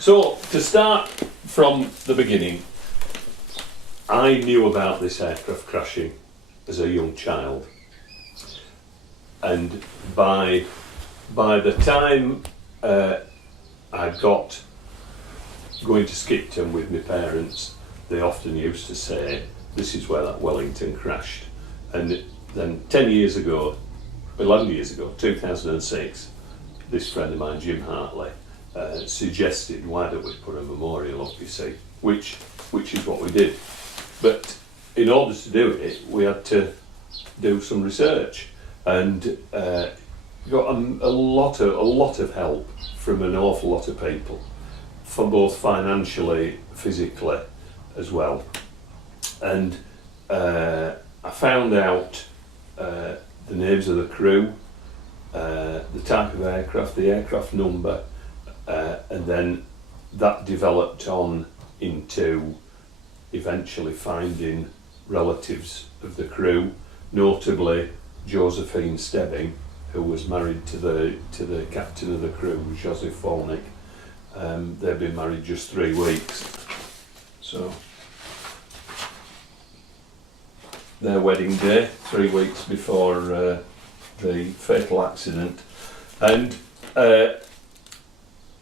So, to start from the beginning, I knew about this aircraft crashing as a young child, and by the time I got going to Skipton with my parents, they often used to say, this is where that Wellington crashed. And then 10 years ago, 11 years ago, 2006, this friend of mine, Jim Hartley, suggested, why don't we put a memorial up, you see, which is what we did. But in order to do it, we had to do some research, and got a lot of help from an awful lot of people, for both financially, physically as well. And I found out the names of the crew, the type of aircraft, the aircraft number, and then that developed on into eventually finding relatives of the crew, notably Josephine Stebbing, who was married to the captain of the crew, Joseph Volnick. They'd been married just 3 weeks. So their wedding day, 3 weeks before the fatal accident. And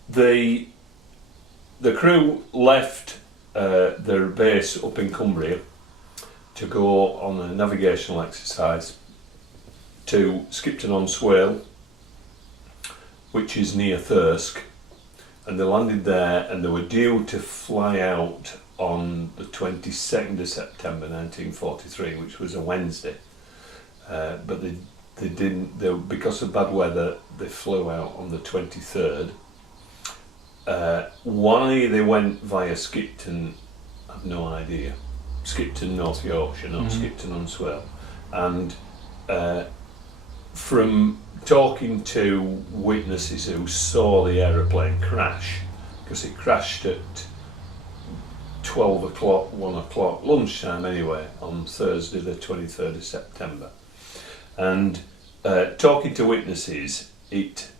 the crew left their base up in Cumbria to go on a navigational exercise to Skipton-on-Swale, which is near Thirsk, and they landed there, and they were due to fly out on the 22nd of September 1943, which was a Wednesday, but they didn't. Because of bad weather, they flew out on the 23rd. Why they went via Skipton, I've no idea. Skipton, North Yorkshire, not Skipton-on-Swale. And from talking to witnesses who saw the aeroplane crash, because it crashed at 12 o'clock, 1 o'clock, lunchtime anyway, on Thursday the 23rd of September. And talking to witnesses, it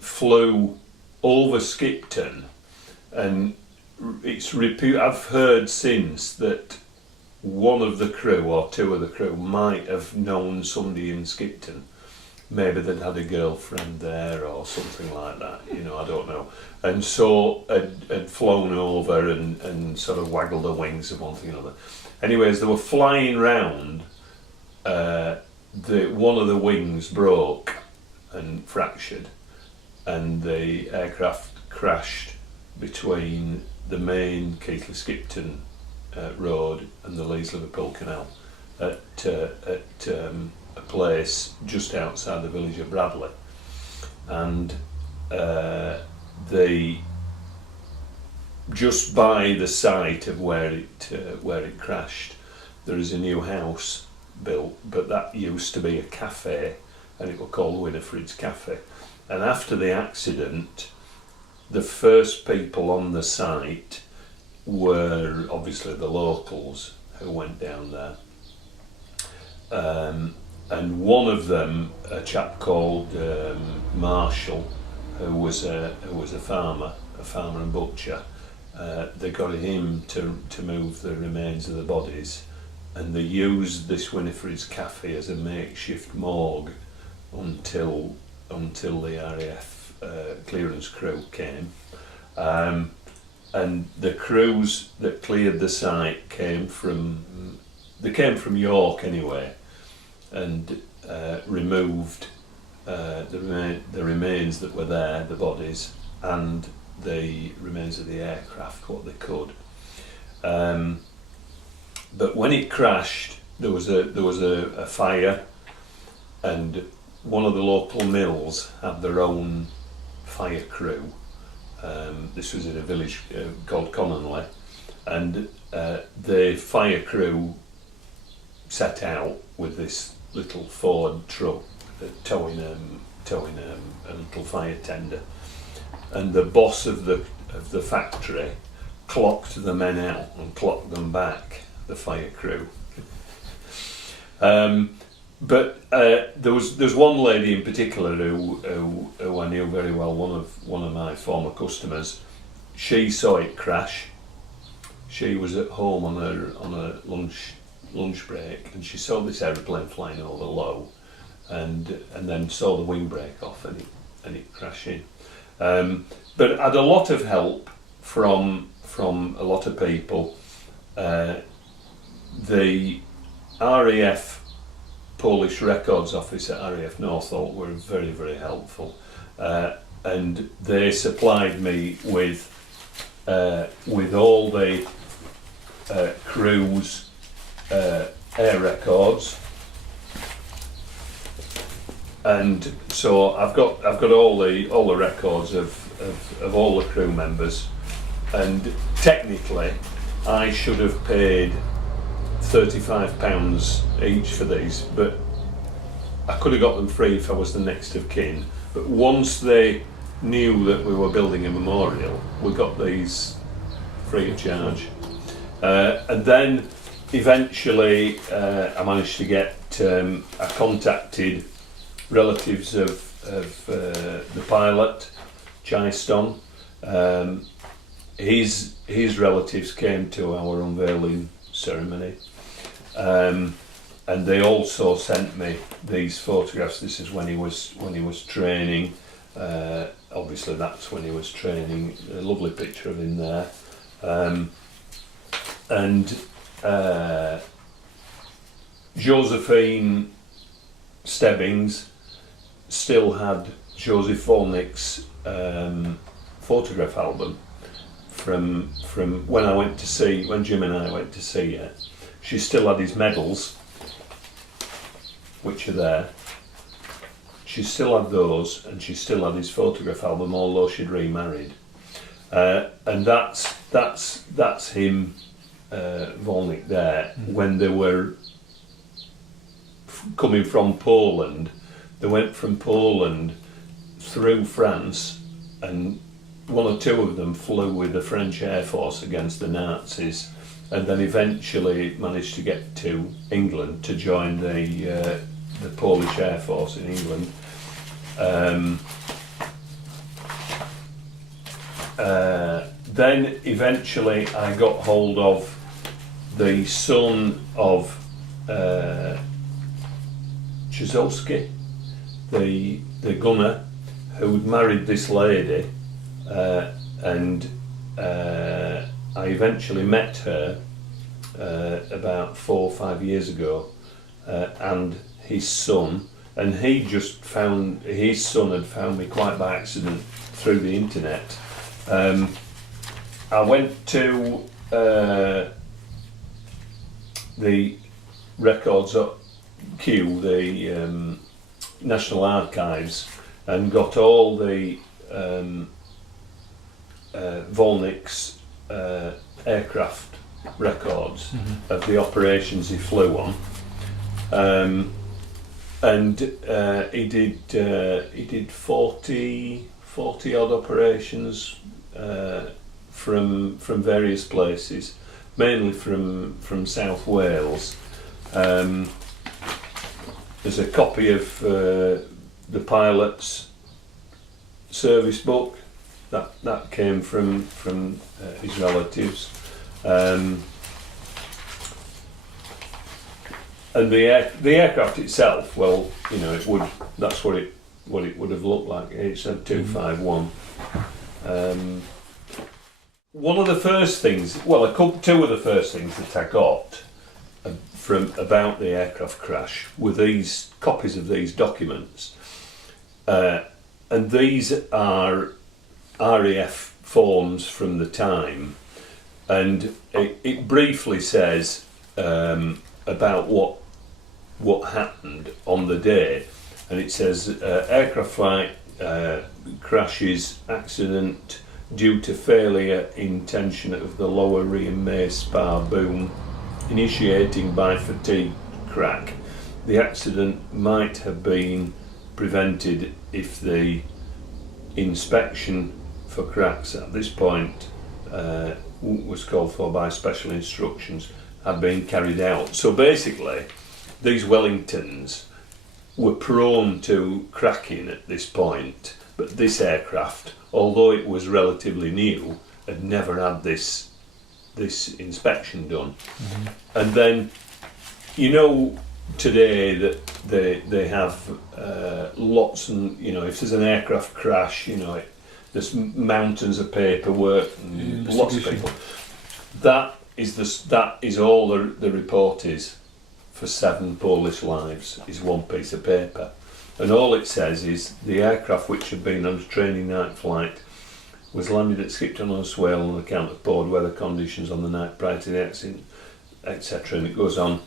flew over Skipton, and it's I've heard since that one of the crew or two of the crew might have known somebody in Skipton. Maybe they'd had a girlfriend there or something like that, I don't know. And so had flown over and sort of waggled their wings and one thing or another. Anyways, they were flying round, one of the wings broke and fractured, and the aircraft crashed between the main Keighley-Skipton road and the Leeds-Liverpool Canal at a place just outside the village of Bradley. And just by the site of where it crashed, there is a new house built, but that used to be a cafe, and it was called Winifred's Cafe. And after the accident, the first people on the site were obviously the locals who went down there. And one of them, a chap called Marshall, who was a farmer and butcher, they got him to move the remains of the bodies, and they used this Winifred's Cafe as a makeshift morgue until the RAF clearance crew came. And the crews that cleared the site came from York anyway, and removed the remains that were there, the bodies, and the remains of the aircraft, what they could. But when it crashed, there was a fire, and one of the local mills had their own fire crew. This was in a village called Connolly, and the fire crew set out with this little Ford truck towing a little fire tender, and the boss of the factory clocked the men out and clocked them back, the fire crew. But there's one lady in particular who I knew very well, one of my former customers, she saw it crash. She was at home on a lunch break, and she saw this aeroplane flying over low, and then saw the wing break off and it crashing. But I had a lot of help from a lot of people. The RAF Polish Records Office at RAF Northolt were very, very helpful, and they supplied me with all the crew's air records, and so I've got all the records of all the crew members, and technically I should have paid £35 each for these, but I could have got them free if I was the next of kin. But once they knew that we were building a memorial, we got these free of charge. And then eventually I managed to get, I contacted relatives of the pilot, Chyston. His relatives came to our unveiling ceremony, and they also sent me these photographs. This is when he was training. Obviously that's when he was training. A lovely picture of him there. And Josephine Stebbings still had Joseph Volnick's photograph album from when Jim and I went to see her. She still had his medals, which are there. She still had those, and she still had his photograph album, although she'd remarried. And that's him, Volnick there, when they were coming from Poland. They went from Poland through France, and one or two of them flew with the French Air Force against the Nazis, and then eventually managed to get to England to join the Polish Air Force in England. Then eventually I got hold of the son of Chizowski, the gunner, who'd married this lady, and I eventually met her about 4 or 5 years ago, and his son, and his son had found me quite by accident through the internet. I went to the Records Queue, the National Archives, and got all the Volnick's aircraft records of the operations he flew on, and he did 40 odd operations from various places, mainly from South Wales. There's a copy of the pilot's service book that came from his relatives, and the aircraft itself. Well, you know, that's what it would have looked like. It's a 251. One of the first things, two of the first things that I got about the aircraft crash were these copies of these documents, and these are RAF forms from the time, and it briefly says about what happened on the day, and it says aircraft flight crashes accident due to failure in tension of the lower rear main spar boom, initiating by fatigue crack. The accident might have been prevented if the inspection for cracks at this point was called for by special instructions had been carried out. So basically, these Wellingtons were prone to cracking at this point, but this aircraft, although it was relatively new, had never had this inspection done. And then, you know, today that they have lots, and you know, if there's an aircraft crash, you know, there's mountains of paperwork and lots of people. That is all the report is for 7 Polish lives, is one piece of paper, and all it says is the aircraft which had been on a training night flight was landed at Skipton on Swale on account of poor weather conditions on the night prior to the accident, etc. And it goes on.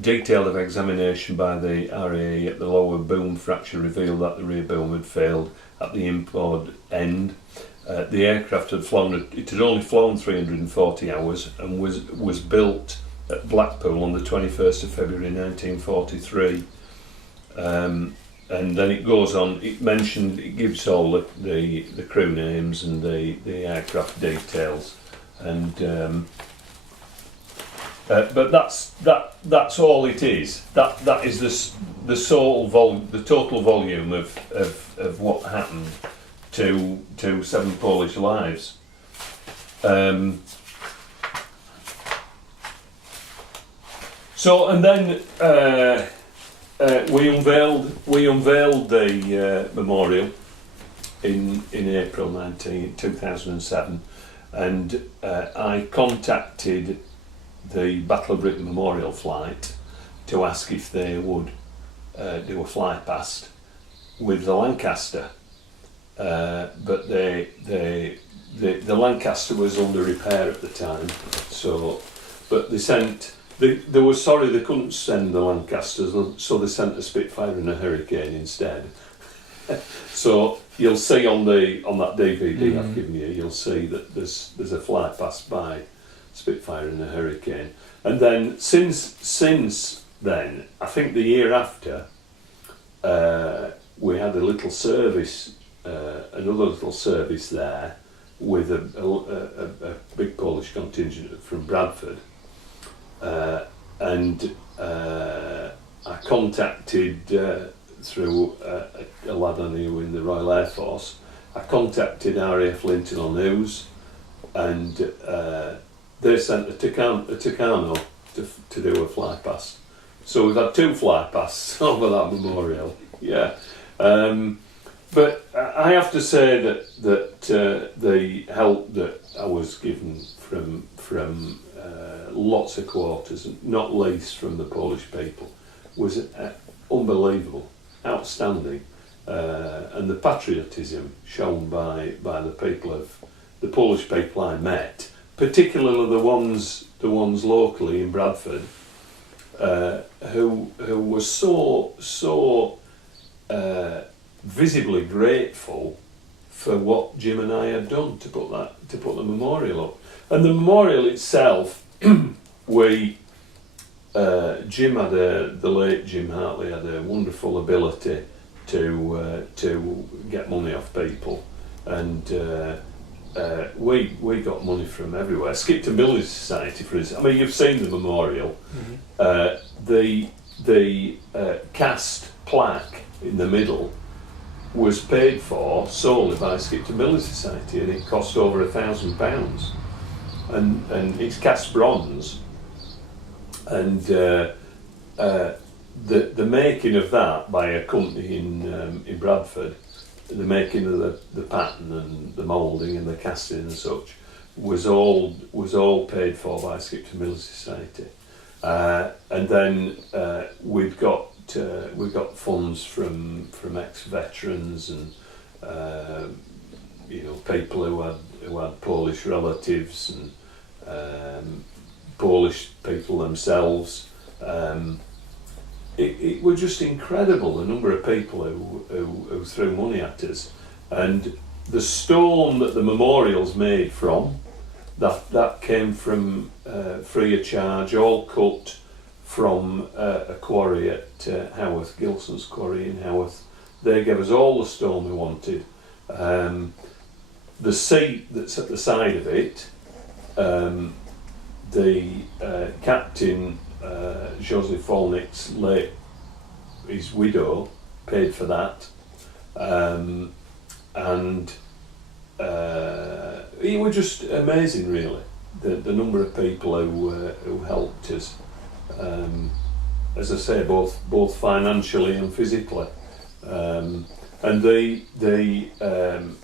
Detail of examination by the RAE at the lower boom fracture revealed that the rear boom had failed at the inboard end. The aircraft had only flown 340 hours and was built at Blackpool on the 21st of February 1943. And then it goes on, it gives all the crew names and the aircraft details, and but that's all it is. That is the total volume of what happened to 7 Polish lives. So, and then we unveiled the memorial in April 2007, and I contacted the Battle of Britain Memorial Flight to ask if they would do a fly past with the Lancaster, but the Lancaster was under repair at the time, so but they sent. They were sorry they couldn't send the Lancasters, so they sent a Spitfire and a Hurricane instead. So you'll see on that DVD I've given you, you'll see that there's a fly past by Spitfire and a Hurricane. And then since then, I think the year after, we had a little service, another little service there with a big Polish contingent from Bradford. And I contacted through a lad I knew in the Royal Air Force. I contacted RAF Linton News, and they sent a Tucano to do a fly past. So we've had 2 fly pasts over that memorial. Yeah, but I have to say that the help that I was given from lots of quarters, not least from the Polish people, was unbelievable, outstanding, and the patriotism shown by the people of the Polish people I met, particularly the ones locally in Bradford, who were so visibly grateful for what Jim and I had done to put the memorial up. And the memorial itself, the late Jim Hartley had a wonderful ability to get money off people, and we got money from everywhere. Skipton Building Society, for instance. I mean, you've seen the memorial. The cast plaque in the middle was paid for solely by Skipton Building Society, and it cost over £1,000. And it's cast bronze, and the making of that by a company in Bradford, the making of the pattern and the moulding and the casting and such was all paid for by Skipton Building Society, and then we've got funds from ex-veterans and people who had Polish relatives and Polish people themselves. It was just incredible, the number of people who threw money at us, and the stone that the memorial's made from, that came from free of charge, all cut from a quarry at Haworth, Gilson's quarry in Haworth. They gave us all the stone we wanted. The seat that's at the side of it, the captain, Joseph Volnick's his widow, paid for that, and it was just amazing, really, the number of people who helped us. As I say, both financially and physically. And the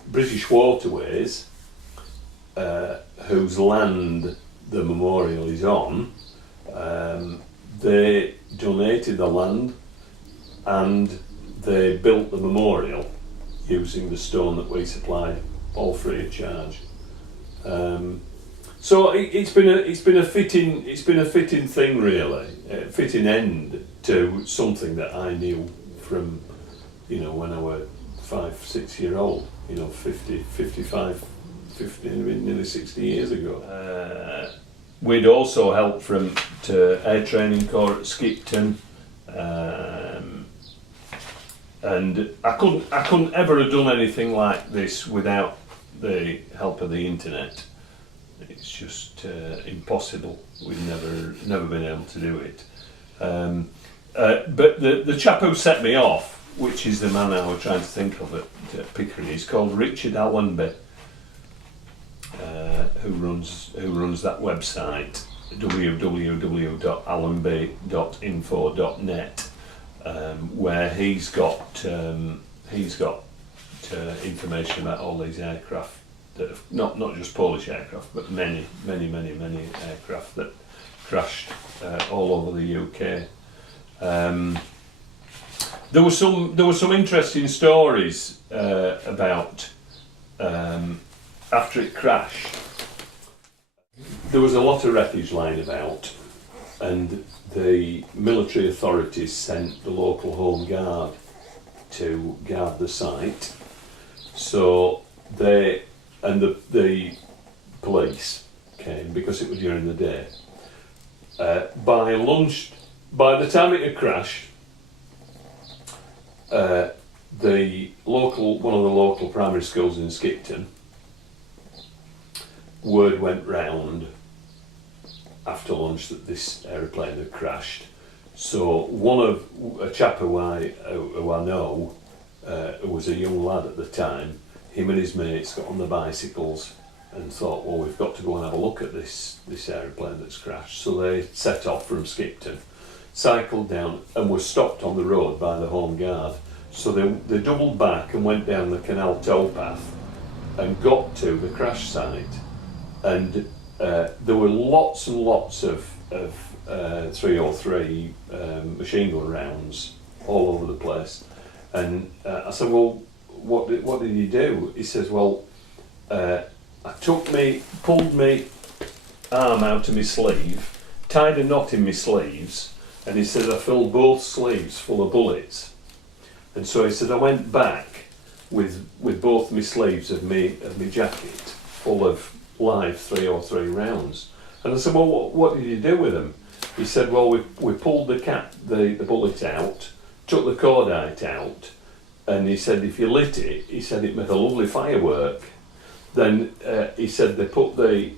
British Waterways, whose land the memorial is on, they donated the land and they built the memorial using the stone that we supplied, all free of charge. So it's been a fitting thing, really, a fitting end to something that I knew from, when I was 5-6 year old, 55, nearly 60 years ago. We'd also helped to Air Training Corps at Skipton, and I couldn't ever have done anything like this without the help of the internet. It's just impossible. We've never been able to do it. But the chap who set me off, which is the man I was trying to think of at Pickering, is called Richard Allenby, who runs that website, www.allenby.info.net, where he's got information about all these aircraft that have, not just Polish aircraft, but many aircraft that crashed all over the UK. There were some interesting stories about after it crashed. There was a lot of wreckage lying about, and the military authorities sent the local Home Guard to guard the site. So the police came because it was during the day. By lunch, by the time it had crashed, one of the local primary schools in Skipton, word went round after lunch that this aeroplane had crashed. So a chap who I know, who was a young lad at the time, him and his mates got on the bicycles and thought, well, we've got to go and have a look at this aeroplane that's crashed. So they set off from Skipton, cycled down, and were stopped on the road by the Home Guard. So they doubled back and went down the canal towpath and got to the crash site. And there were lots and lots of 303 machine gun rounds all over the place. And I said, well, what did you do? He says, well, I pulled my arm out of my sleeve, tied a knot in my sleeves, and he said I filled both sleeves full of bullets. And so he said I went back with both my sleeves of my jacket full of live 303 rounds. And I said, well, what did you do with them? He said, well, we pulled the bullet out, took the cordite out, and he said if you lit it, he said it made a lovely firework. Then he said they put the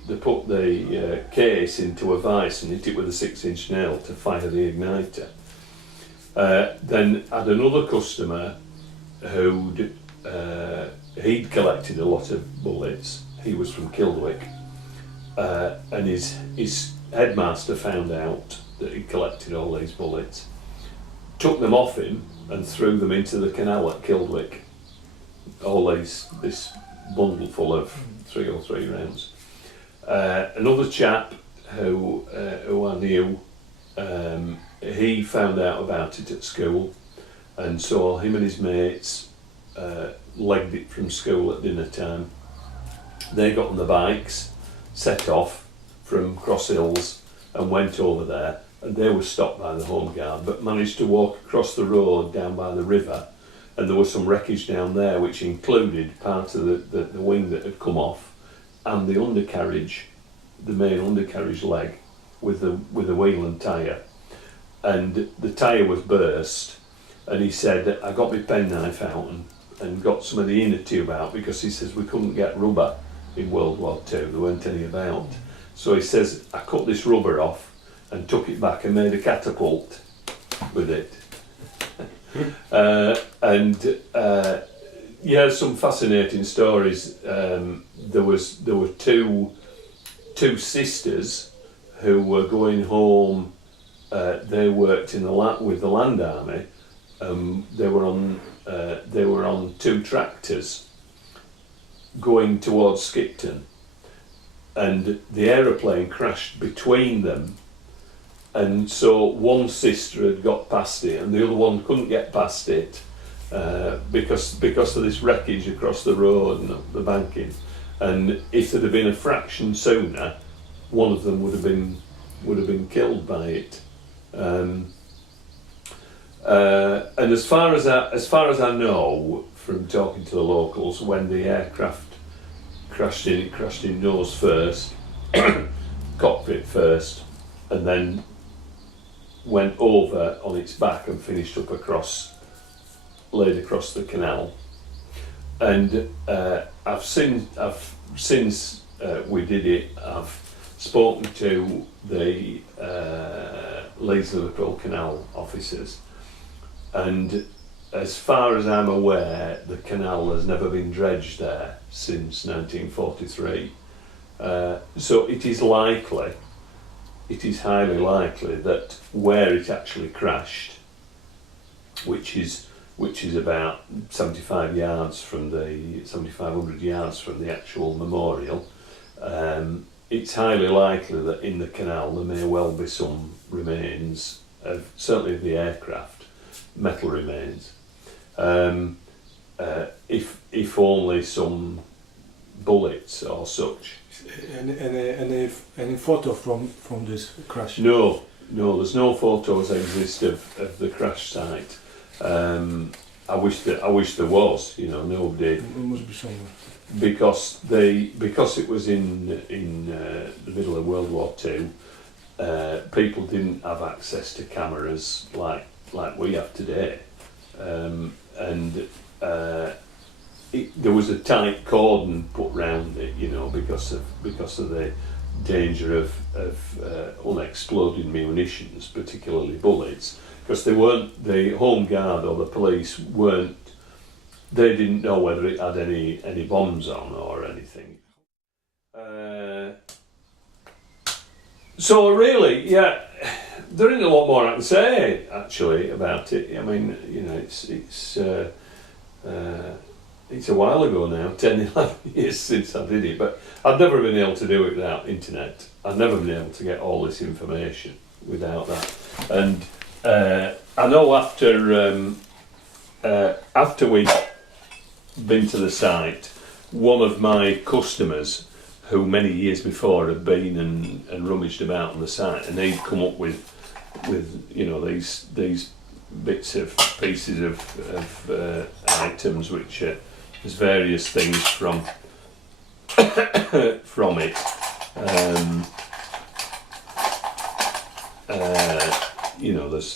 case into a vice and hit it with a 6-inch nail to fire the igniter. Then had another customer he'd collected a lot of bullets. He was from Kildwick, and his headmaster found out that he'd collected all these bullets, took them off him and threw them into the canal at Kildwick. This bundle full of 303 rounds. Another chap who I knew, he found out about it at school, and so him and his mates legged it from school at dinner time. They got on the bikes, set off from Cross Hills and went over there, and they were stopped by the Home Guard, but managed to walk across the road down by the river, and there was some wreckage down there which included part of the wing that had come off and the undercarriage, the main undercarriage leg with the wheel and tyre. And the tyre was burst, and he said, I got my penknife out and got some of the inner tube out, because he says we couldn't get rubber in World War II, there weren't any about. So he says, I cut this rubber off and took it back and made a catapult with it. yeah, some fascinating stories. There were two sisters who were going home. They worked with the land army. They were on two tractors going towards Skipton, and the aeroplane crashed between them. And so one sister had got past it, and the other one couldn't get past it because of this wreckage across the road and the banking. And if there had been a fraction sooner, one of them would have been killed by it. And as far as I know from talking to the locals, when the aircraft crashed in nose first, cockpit first, and then went over on its back and finished up laid across the canal. And since we did it, I've spoken to the Leeds-Liverpool Canal officers, and as far as I'm aware, the canal has never been dredged there since 1943. So it is highly likely that where it actually crashed, which is about 7,500 yards from the actual memorial, it's highly likely that in the canal there may well be some remains of, certainly of the aircraft, metal remains. If only some bullets or such. Any photo from this crash? No, there's no photos exist of the crash site. I wish there was. Nobody. It must be somewhere. Because it was in the middle of World War II, people didn't have access to cameras like we have today, and there was a tight cordon put round it, because of the danger of unexploded munitions, particularly bullets, because the Home Guard or the police they didn't know whether it had any bombs on or anything. So really, yeah, there isn't a lot more I can say actually about it. I mean, it's a while ago now, 10, 11 years since I did it, but I've never been able to do it without internet. I've never been able to get all this information without that. And I know after we'd been to the site, one of my customers, who many years before had been and rummaged about on the site, and they'd come up with these bits of pieces of items which there's various things from it.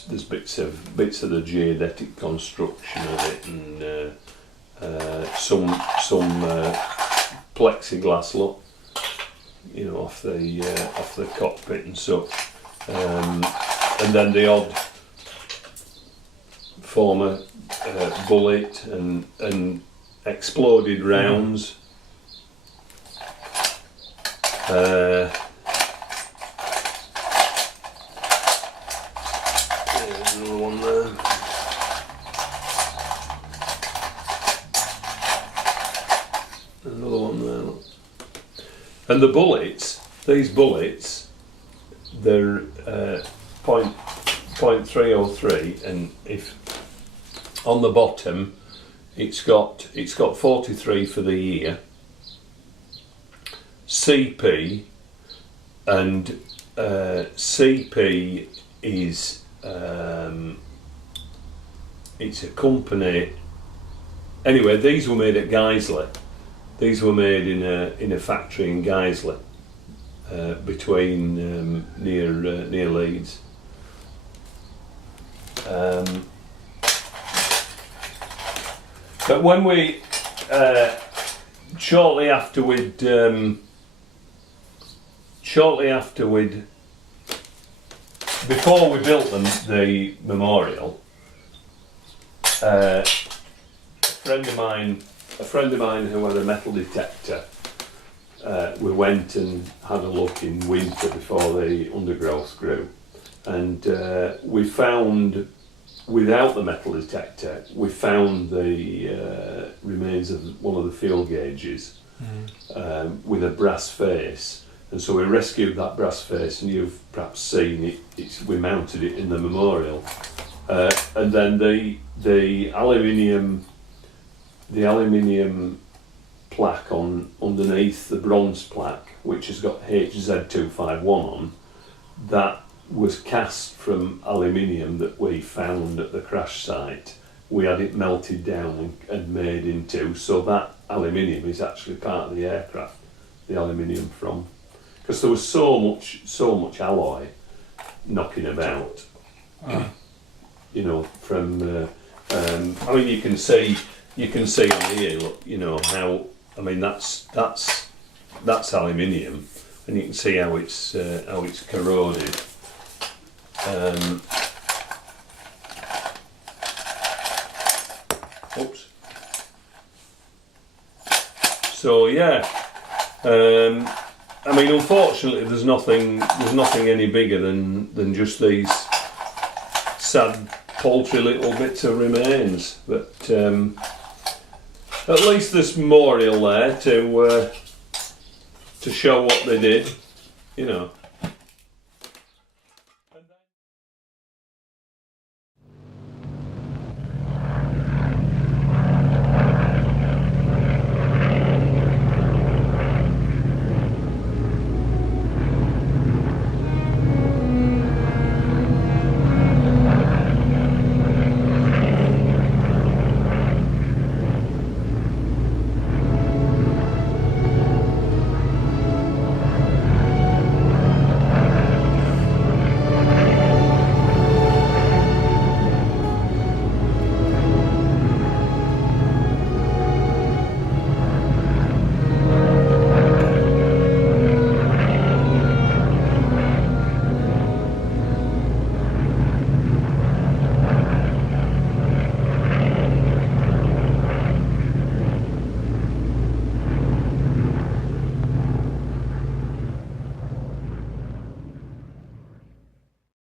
There's bits of the geodetic construction of it, and some plexiglass look, off the cockpit and such, and then the odd former bullet and exploded rounds. There's another one there. Another one there. Look. And the bullets, these bullets, they're .303, and if on the bottom it's got 43 for the year, CP, and CP is it's a company. Anyway, these were made at Guiseley. These were made in a factory in Guiseley, between near Leeds. But when we shortly after before we built the memorial, a friend of mine a friend of mine who had a metal detector. We went and had a look in winter before the undergrowth grew, and we found, without the metal detector, we found the remains of one of the fuel gauges with a brass face, and so we rescued that brass face, and you've perhaps seen it. We mounted it in the memorial, and then the aluminium plaque underneath the bronze plaque, which has got HZ251 on, that was cast from aluminium that we found at the crash site. We had it melted down and made into, so that aluminium is actually part of the aircraft, the aluminium from, because there was so much alloy knocking about, you know, from, I mean, you can see on here, look, you know, how, I mean, that's aluminium, and you can see how it's corroded. Oops. So yeah, I mean, unfortunately, there's nothing any bigger than just these sad, paltry little bits of remains, but. At least there's memorial there to show what they did, you know.